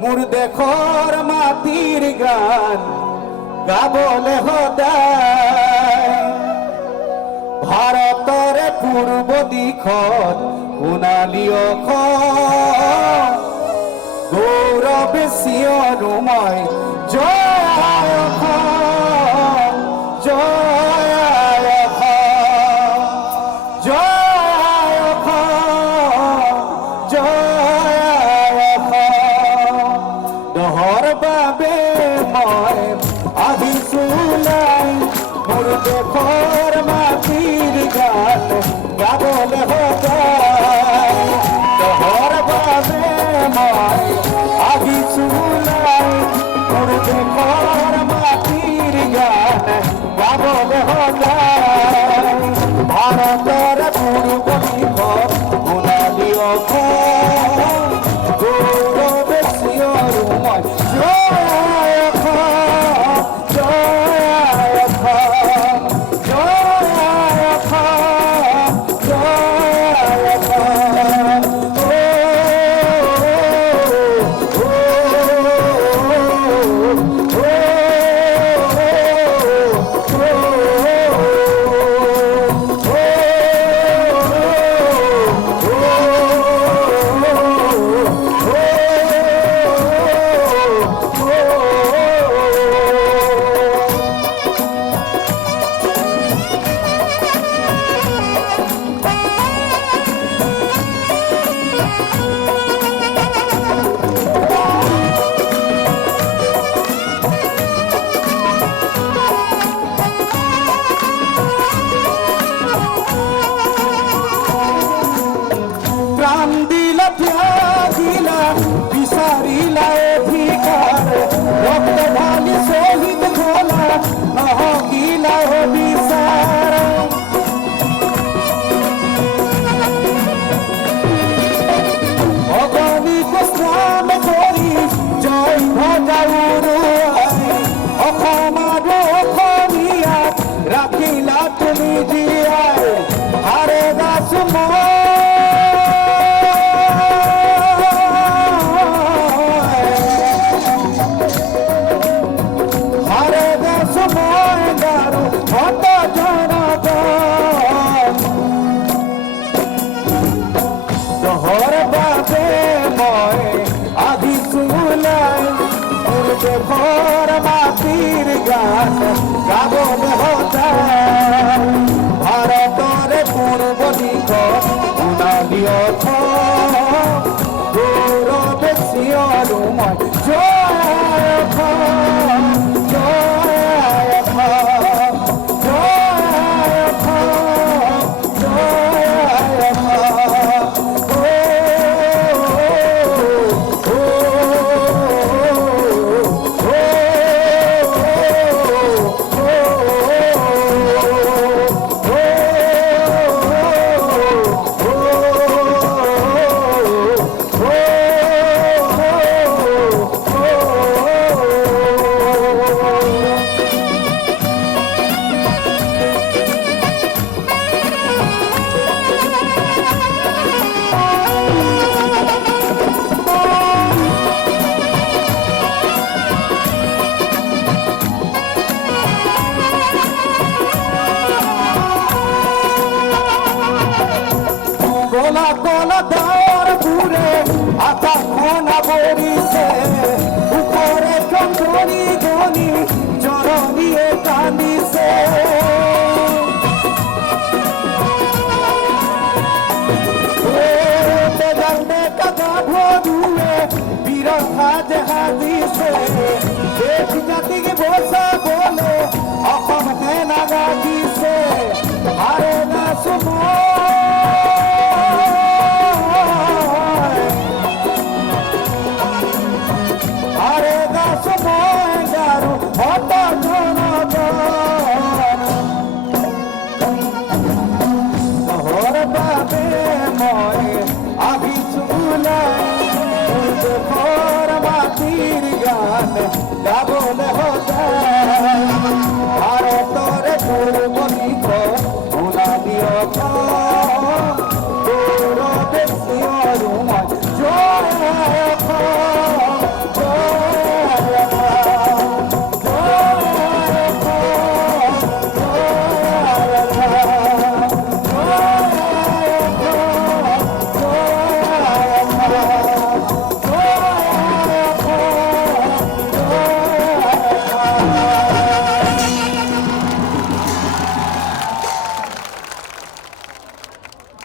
মোর দেখর মাটির গান গাবলে সদায় ভারতরে পূর্ব দিশত সোণালী অসম গৌৰৱে চিঞৰো মই জয় অসম জয় অসম জয় অসম জয় অসম দহৰ বাবে মই আহিছো নাই মোৰ দেশৰ মাটিৰ গান গাবলে সদায় দহৰ বাবে মই আহিছো নাই মোৰ দেশৰ মাটিৰ গান গাবলে সদায় ভাৰতৰ পূৰ্ব দিশত সোণালী অসম গৌৰৱে চিঞৰো মই জয় অসম জয় অসম জয় অসম জয় অসম প্রাণ দিলা ত্যাগ দিলা বিচারিলা অধিকার রক্ত ঢালি শহীদ খোলা নহগিলা বিচার অগণিত শ্রম কৰি জয় ধ্বজা উৰুৱাই অসম আৰু অসমীয়াক ৰাখিলা তুমি জীয়াই হাৰে গাছো দহৰ বাবে মই আহিছো নাই মোৰ দেশৰ মাটিৰ গান গাবলে সদায় ভাৰতৰে পূৰ্ব দিশত সোণালী অসম গৌৰৱে চিঞৰো মই জয় অসম জয় অসম জয় অসম জয় অসম কলা কলা দাওয়ার পুরে আকাশ খনা বরিছে উপরে চন্দ্রনি গনি চরণিয়ে কান্দিছে বেজানে কাকা ভদুয়ে বীর সাজ হাজিছে দেশ জাতিকে বসা